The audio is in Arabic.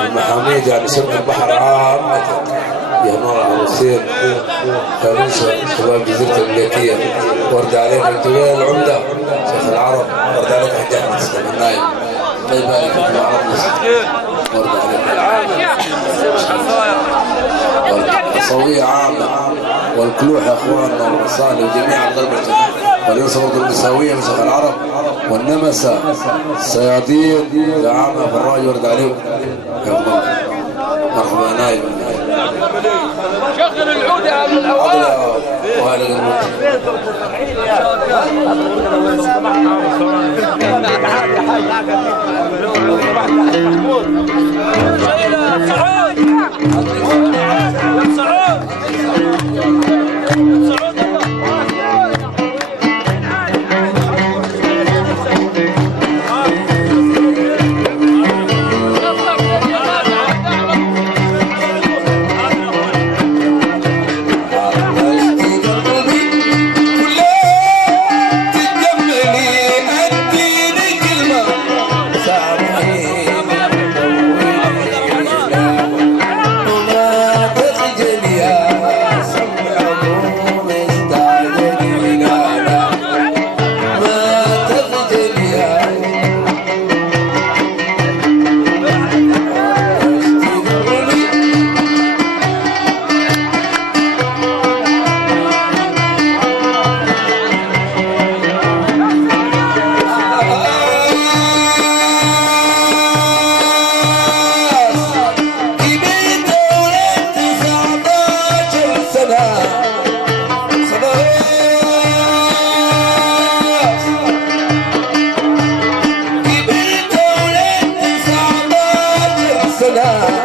المحاميد يعني شرق البحر عامة يا نور العروسين كانوسة شباب جزيرة الملكية ورد عليك الجبال العمدة شيخ العرب ورد عليك حجاج مسلم النايم الله يبارك فيك العرب ورد عليك الصوية عامة والكلوح يا اخواننا والمصالي وجميع الضربة واليوصل النساوية من شيخ العرب والنمسة الصيادين دعامة فراج ورد عليكم مرحبا نايم شغل العود يا ابو الهواء وهلا سلام